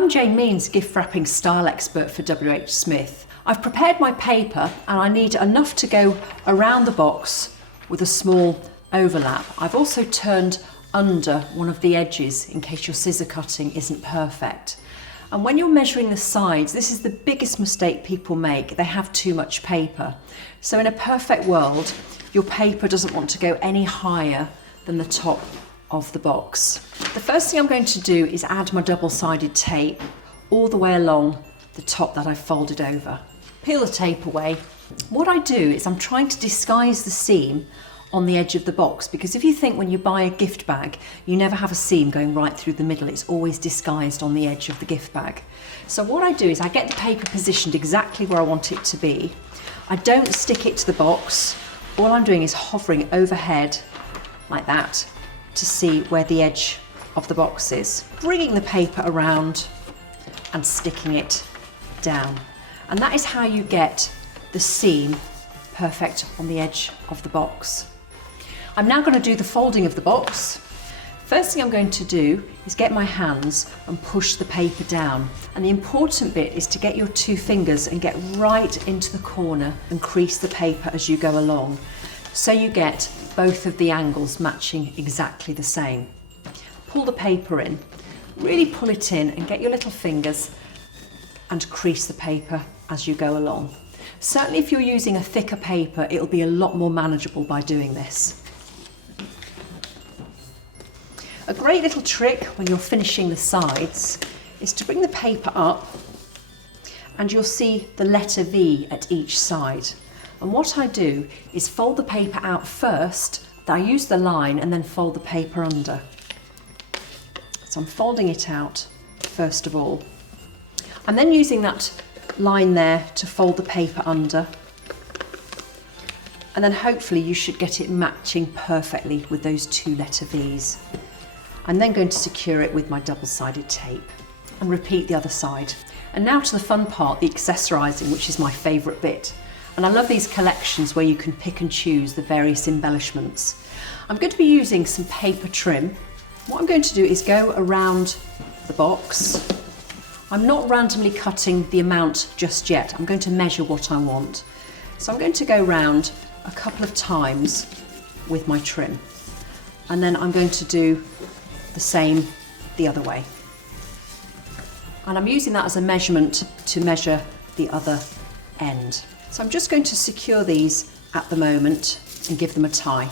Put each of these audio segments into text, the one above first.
I'm Jane Means, gift wrapping style expert for WHSmith. I've prepared my paper and I need enough to go around the box with a small overlap. I've also turned under one of the edges in case your scissor cutting isn't perfect. And when you're measuring the sides, this is the biggest mistake people make. They have too much paper. So in a perfect world, your paper doesn't want to go any higher than the top of the box. The first thing I'm going to do is add my double-sided tape all the way along the top that I've folded over. Peel the tape away. What I do is I'm trying to disguise the seam on the edge of the box, because if you think when you buy a gift bag, you never have a seam going right through the middle, it's always disguised on the edge of the gift bag. So what I do is I get the paper positioned exactly where I want it to be. I don't stick it to the box. All I'm doing is hovering overhead like that to see where the edge of the box is. Bringing the paper around and sticking it down. And that is how you get the seam perfect on the edge of the box. I'm now going to do the folding of the box. First thing I'm going to do is get my hands and push the paper down. And the important bit is to get your two fingers and get right into the corner and crease the paper as you go along, so you get both of the angles matching exactly the same. Pull the paper in, really pull it in and get your little fingers and crease the paper as you go along. Certainly if you're using a thicker paper, it'll be a lot more manageable by doing this. A great little trick when you're finishing the sides is to bring the paper up and you'll see the letter V at each side. And what I do is fold the paper out first, I use the line and then fold the paper under. So I'm folding it out first of all. I'm then using that line there to fold the paper under. And then hopefully you should get it matching perfectly with those two letter V's. I'm then going to secure it with my double-sided tape and repeat the other side. And now to the fun part, the accessorising, which is my favourite bit. And I love these collections where you can pick and choose the various embellishments. I'm going to be using some paper trim. What I'm going to do is go around the box. I'm not randomly cutting the amount just yet. I'm going to measure what I want. So I'm going to go round a couple of times with my trim. And then I'm going to do the same the other way. And I'm using that as a measurement to measure the other end. So I'm just going to secure these at the moment and give them a tie.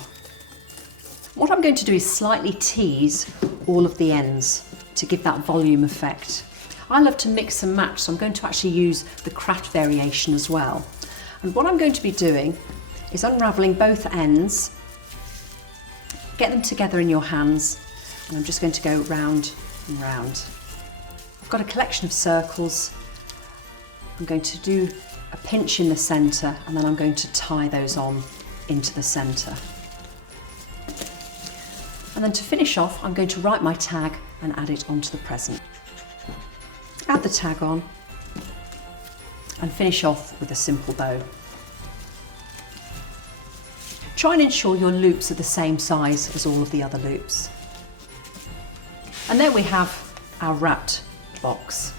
What I'm going to do is slightly tease all of the ends to give that volume effect. I love to mix and match, so I'm going to actually use the craft variation as well. And what I'm going to be doing is unraveling both ends, get them together in your hands, and I'm just going to go round and round. I've got a collection of circles. I'm going to do a pinch in the centre and then I'm going to tie those on into the centre. And then to finish off, I'm going to write my tag and add it onto the present. Add the tag on and finish off with a simple bow. Try and ensure your loops are the same size as all of the other loops. And there we have our wrapped box.